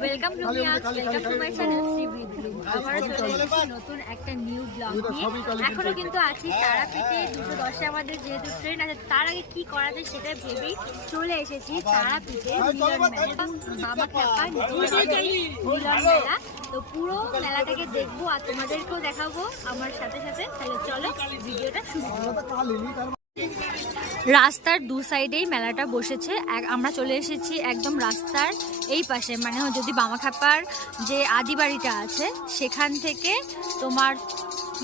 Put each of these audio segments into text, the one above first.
Welcome to welcome to my channel Shri Bidyu আবারও চলে এসেছি নতুন একটা নিউ ব্লগ নিয়ে এখনও কিন্তু আছি তারাপীঠে দুটো দশে আমাদের যেহেতু ট্রেন আছে তার আগে কি করা যায় সেটা ভেবেই চলে এসেছি তারাপীঠে মিলন মেলা বাবা খ্যাপা মিলন মেলা তো পুরো মেলাটাকে দেখব আর তোমাদেরকেও দেখাবো আমার সাথে সাথে তাহলে চলো ভিডিওটা শুরু করব রাস্তার দু সাইডেই মেলাটা বসেছে। আমরা চলে এসেছি একদম রাস্তার এই পাশে মানে যদি বামাখাপার যে আদি বাড়িটা আছে, সেখান থেকে তোমার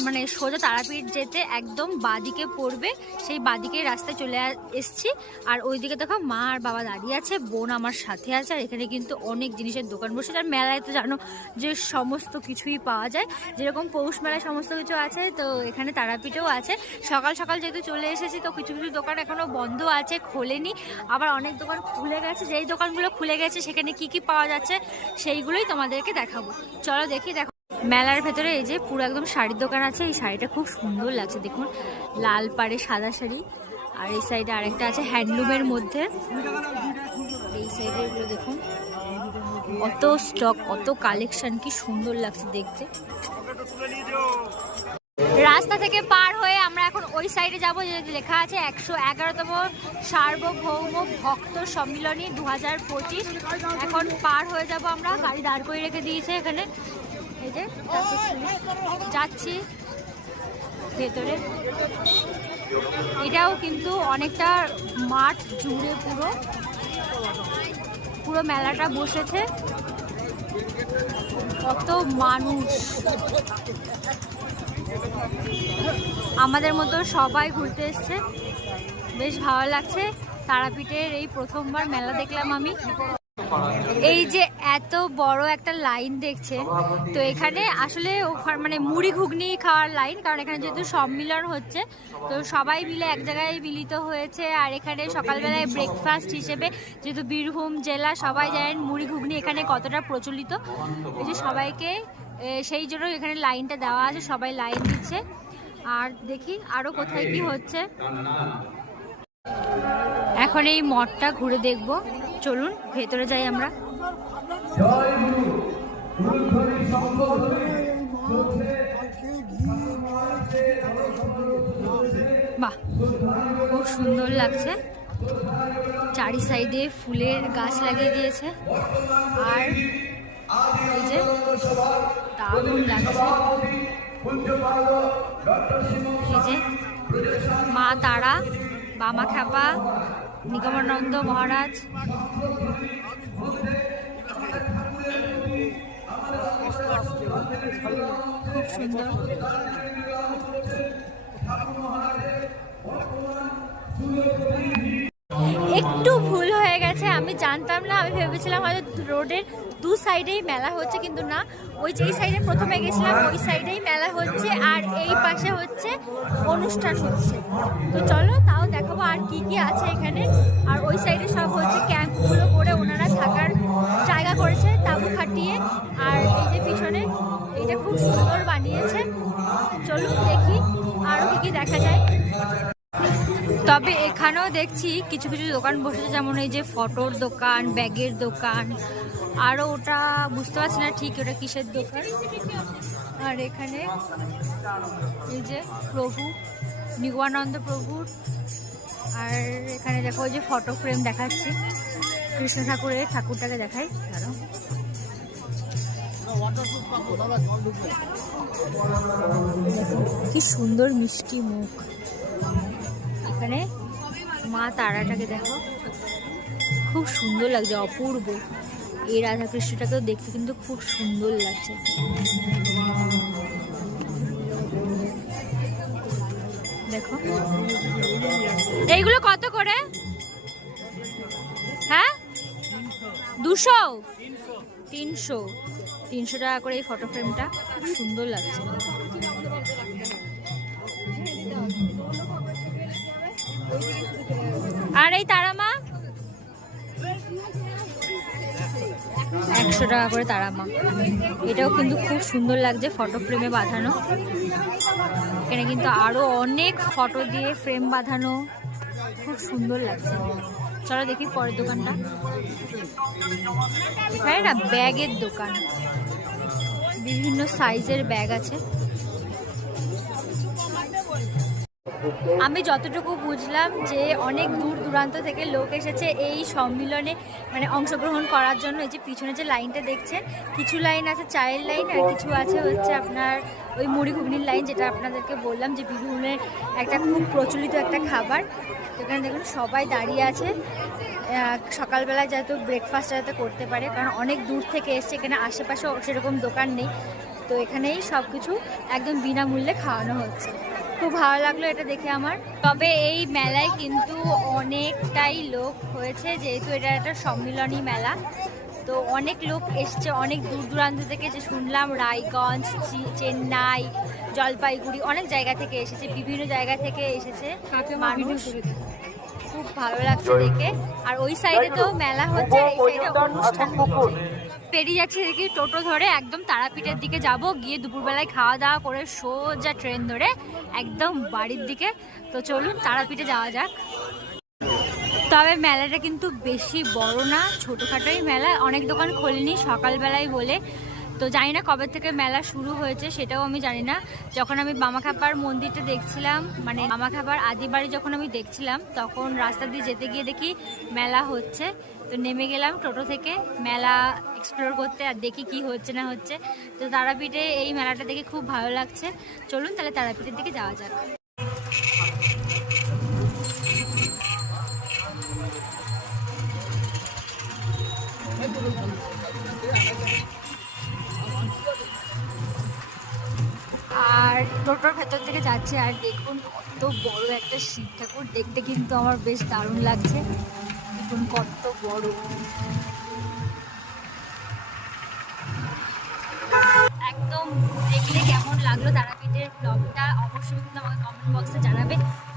মানে সোজা তারাপীঠ যেতে একদম বাদিকে পড়বে, সেই বাদিকে রাস্তায় চলে এসছি। আর ওইদিকে দেখো মা আর বাবা দাঁড়িয়ে আছে, বোন আমার সাথে আছে, আর এখানে কিন্তু অনেক জিনিসের দোকান বসে আর মেলায় তো জানো যে সমস্ত কিছুই পাওয়া যায়। যেরকম পৌষ মেলায় সমস্ত কিছু আছে, তো এখানে তারাপীঠেও আছে। সকাল সকাল যেহেতু চলে এসেছি, তো কিছু কিছু দোকান এখনও বন্ধ আছে, খোলেনি। আবার অনেক দোকান খুলে গেছে, যেই দোকানগুলো খুলে গেছে, সেখানে কি কি পাওয়া যাচ্ছে, সেইগুলোই তোমাদেরকে দেখাবো। চলো দেখি, দেখো মেলার ভেতরে এই যে পুরো একদম শাড়ির দোকান আছে, এই শাড়িটা খুব সুন্দর লাগছে দেখুন। লাল পাড়ে সাদা শাড়ি, আর এই সাইডে আরেকটা আছে হ্যান্ডলুমের মধ্যে। এই সাইডে এগুলো দেখুন, কত স্টক কত কালেকশন কি সুন্দর লাগছে দেখতে। রাস্তা থেকে পার হয়ে আমরা এখন ওই সাইডে যাব, যে লেখা আছে একশো এগারোতম সার্বভৌম ভক্ত সম্মিলনী দু হাজার পঁচিশ। এখন পার হয়ে যাব আমরা, গাড়ি দাঁড় করে রেখে দিয়েছে এখানে। যে যাচ্ছি ভেতরে। এটাও কিন্তু অনেকটা মাঠ জুড়ে পুরো। পুরো মেলাটা বসেছে। কত মানুষ। আমাদের মতো সবাই ঘুরতে এসছে। বেশ ভালো লাগছে। তারাপীঠের এই প্রথমবার মেলা দেখলাম আমি। এই যে এত বড় একটা লাইন দেখছেন। তো এখানে আসলে মানে মুড়ি ঘুগনি খাওয়ার লাইন কারণ এখানে যেহেতু সম্মিলন হচ্ছে তো সবাই মিলে এক জায়গায় মিলিত হয়েছে আর এখানে সকালবেলায় ব্রেকফাস্ট হিসেবে যেহেতু বীরভূম জেলা সবাই জানেন মুড়ি ঘুগনি এখানে কতটা প্রচলিত। এই যে সবাইকে সেই জন্য এখানে লাইনটা দেওয়া আছে সবাই লাইন দিচ্ছে। আর দেখি আরও কোথায় কি হচ্ছে। এখন এই মঠটা ঘুরে দেখব। চলুন ভেতরে যাই আমরা। বাহ, খুব সুন্দর লাগছে। চারি সাইডে ফুলের গাছ লাগিয়ে দিয়েছে। আর এই যে দারুণ লাগছে। এই যে মা তারা বামা খ্যাপা নিগমানন্দ মহারাজ। খুব একটু ভুল হয়ে গেছে, আমি জানতাম না, আমি ভেবেছিলাম হয়তো রোডের দু সাইডেই মেলা হচ্ছে, কিন্তু না। ওই যে সাইডে প্রথমে গেছিলাম, ওই সাইডেই মেলা হচ্ছে, আর এই পাশে হচ্ছে অনুষ্ঠান হচ্ছে। তো চলো, তাও দেখাবো আর কি কি আছে এখানে। আর ওই সাইডে সব হচ্ছে ক্যাম্পগুলো করে ওনারা থাকার জায়গা করেছে, তাবু খাটিয়ে। আর এই যে পিছনে এইটা খুব সুন্দর বানিয়েছে। চলুন দেখি আরও কি কি দেখা যায়। তবে এখানেও দেখছি কিছু কিছু দোকান বসেছে, যেমন এই যে ফটোর দোকান, ব্যাগের দোকান। আরও ওটা বুঝতে পারছি না ঠিক ওটা কিসের দোকান। আর এখানে এই যে প্রভু নিগমানন্দ প্রভুর। আর এখানে দেখো ওই যে ফটো ফ্রেম দেখাচ্ছি। কৃষ্ণ ঠাকুরের ঠাকুরটাকে দেখাই। কি সুন্দর মিষ্টি মুখ। এখানে মা তারাটাকে দেখো। খুব সুন্দর লাগছে, অপূর্ব। এই রাধাকৃষ্ণটাকেও দেখতে কিন্তু খুব সুন্দর লাগছে। দেখো। এইগুলো কত করে? হ্যাঁ? দুশো? তিনশো। তিনশো টাকা করে এই ফটো ফ্রেমটা খুব সুন্দর লাগছে। আর এই তারামা একশো টাকা করে তারামা এটাও কিন্তু খুব সুন্দর লাগছে ফটো ফ্রেমে বাঁধানো। এখানে কিন্তু আরও অনেক ফটো দিয়ে ফ্রেম বাঁধানো। খুব সুন্দর লাগছে। চলো দেখি পরের দোকানটা। এখানে না ব্যাগের দোকান। বিভিন্ন সাইজের ব্যাগ আছে। আমি যতটুকু বুঝলাম যে অনেক দূর দূরান্ত থেকে লোক এসেছে এই সম্মিলনে মানে অংশগ্রহণ করার জন্য। এই যে পিছনে যে লাইনটা দেখছেন, কিছু লাইন আছে চায়ের লাইন আর কিছু আছে হচ্ছে আপনার ওই মুড়ি ঘুগনির লাইন, যেটা আপনাদেরকে বললাম যে বীরভূমের একটা খুব প্রচলিত একটা খাবার। এখানে দেখুন সবাই দাঁড়িয়ে আছে। সকালবেলা যাতে ব্রেকফাস্ট যাতে করতে পারে কারণ অনেক দূর থেকে এসছে এখানে আশেপাশেও সেরকম দোকান নেই। তো এখানেই সব কিছু একদম বিনামূল্যে খাওয়ানো হচ্ছে। খুব ভালো লাগল এটা দেখে আমার। তবে এই মেলায় কিন্তু অনেকটাই লোক হয়েছে যেহেতু এটা একটা সম্মিলনী মেলা। তো অনেক লোক এসছে অনেক দূর দূরান্ত থেকে যে শুনলাম রায়গঞ্জ চেন্নাই জলপাইগুড়ি অনেক জায়গা থেকে এসেছে বিভিন্ন জায়গা থেকে এসেছে মানুষ। ভালো লাগছে দেখে। আর ওই সাইডে তো মেলা হচ্ছে এই সাইডে অনুষ্ঠান হচ্ছে পেরিয়ে যাচ্ছি দেখি টোটো ধরে একদম তারাপীঠের দিকে যাব। গিয়ে দুপুরবেলায় খাওয়া দাওয়া করে সোজা ট্রেন ধরে একদম বাড়ির দিকে। তো চলুন তারাপীঠে যাওয়া যাক। তবে মেলাটা কিন্তু বেশি বড় না ছোটোখাটোই মেলা। অনেক দোকান খোলেনি সকালবেলায় বলে। তো জানি না কবে থেকে মেলা শুরু হয়েছে, সেটাও আমি জানি না। যখন আমি বামাখাপার মন্দিরটা দেখছিলাম মানে বামাখাপার আদি বাড়ি যখন আমি দেখছিলাম, তখন রাস্তা দিয়ে যেতে গিয়ে দেখি মেলা হচ্ছে। তো নেমে গেলাম টোটো থেকে, মেলা এক্সপ্লোর করতে আর দেখি কি হচ্ছে না হচ্ছে। তো তারাপীঠে এই মেলাটা দেখে খুব ভালো লাগছে। চলুন তাহলে তারাপীঠের দিকে যাওয়া যাক। আর যাচ্ছে আর দেখুন কত বড় একটা শিব ঠাকুর। দেখতে কিন্তু আমার বেশ দারুণ লাগছে। দেখুন কত বড়। একদম দেখলে কেমন লাগল তারাপীঠের ব্লগটা অবশ্যই কিন্তু আমাকে কমেন্ট বক্সে জানাবে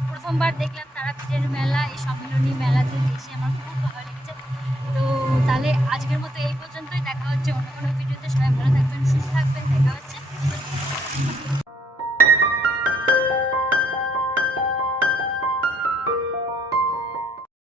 প্রথমবার দেখলাম তারাপীঠের মেলা, এই সম্মিলনী মেলাতে এসে আমার খুব